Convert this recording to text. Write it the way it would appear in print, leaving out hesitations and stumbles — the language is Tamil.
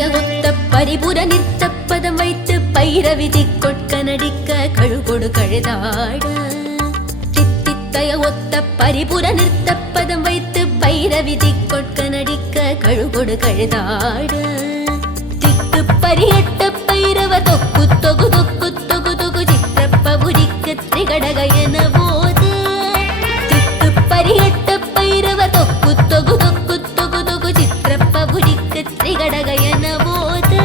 தித்தித்தய ஒத்த பரிபுர நிறுத்த பதம் வைத்து பைரவிதி கொட்க நடிக்க கழுகொடு கழுதாட. தித்தித்தய ஒத்த பரிபுர நிறுத்த பதம் வைத்து பைரவிதி கொட்க நடிக்க கழுகொடு கழுதாட. திக்கு பரியட்ட பைரவ தொக்கு தொகு தொக்கு தொகு தொகு சித்திரப்ப புரிக்க திரிகடக என போது. திக்கு பரியட்ட பைரவ தொக்கு தொகு தொக்கு தொகு தொகு சித்திரப்ப புரிக்க திரிகடக என போது.